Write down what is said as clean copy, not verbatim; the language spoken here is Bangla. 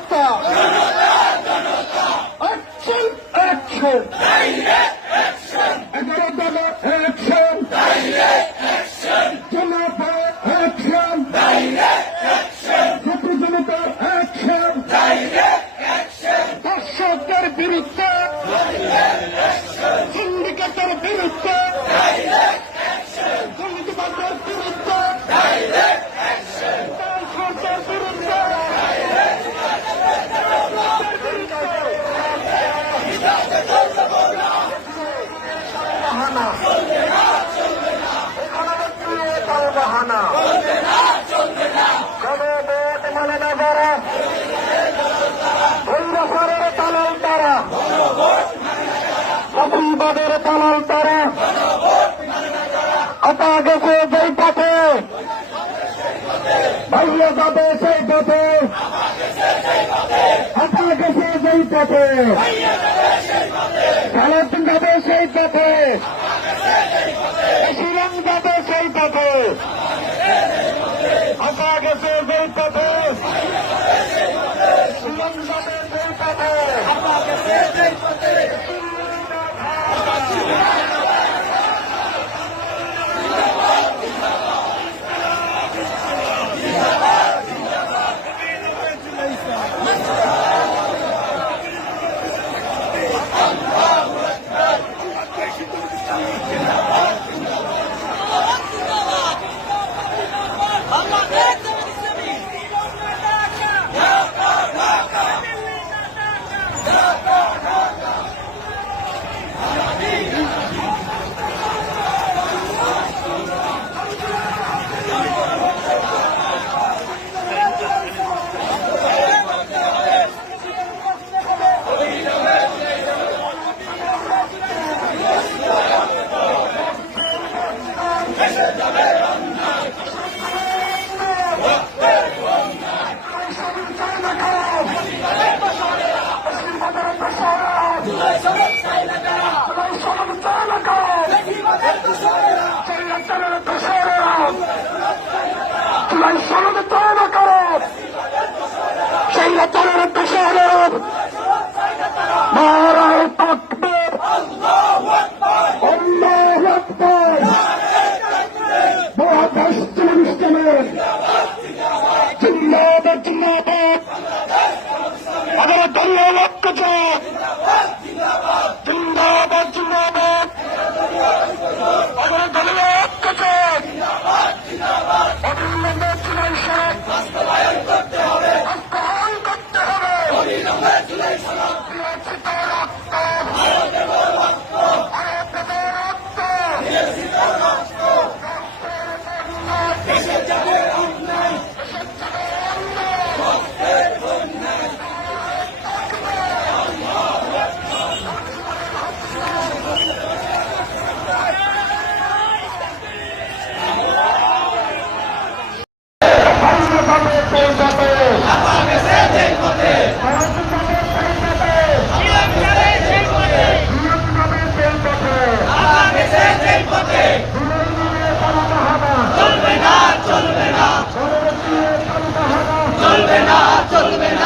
জনতা অ্যাকশন অ্যাকশন 11 দলে অ্যাকশন জনতা অ্যাকশন ছাত্র জনতার অ্যাকশন দর্শকদের বিরুদ্ধে সিন্ডিকেটের বিরুদ্ধে দুর্নীতিবাদের বিরুদ্ধে সরকারের বিরুদ্ধে বাহানা বাহানা গণভোট মানে না যারা বন্ধুরের দালাল তারা ফ্যাসিবাদের দালাল তারা হতা গেছে যেই পথে ভাইয়া যাবে সেই পথে হতা গেছে যেই পথে ভারত যাবে সেই পথে শ্রীরাম যাবে সেই পথে হতা গেছে যেই পথে শ্রীরাম যাবে সেই পথে হতা গেছে যেই পথে চলবে না